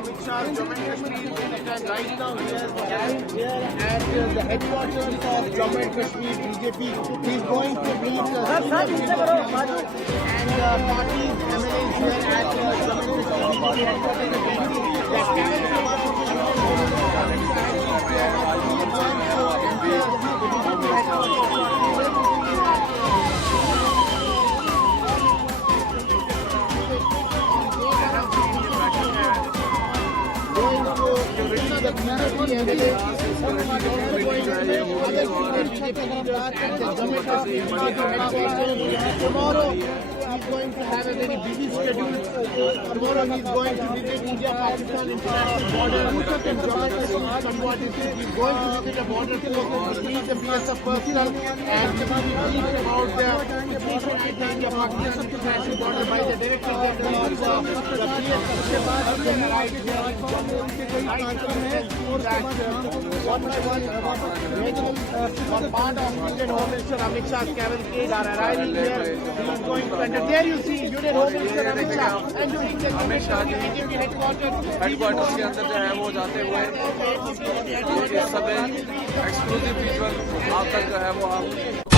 Amit Shah, Jammu and Kashmir, and right now here at the headquarters of Jammu and Kashmir BJP. He's going to meet senior BJP and parties, MLAs here at Jammu and Kashmir headquarters. Tomorrow he's going to have a very busy schedule. Tomorrow he's going to visit India-Pakistan international border. He's going to visit the border to meet the BSF personnel and to speak about the situation at the India-Pakistan international border by the Director General of the BSF. One by one, one part of Union Home Minister Amit Shah's cavalcade are arriving here. He is going to enter. There you see Union Home Minister Amit Shah entering the BJP headquarters के अंदर जो है वो जाते हुए इस समय exclusive visual आप तक जो है वो हम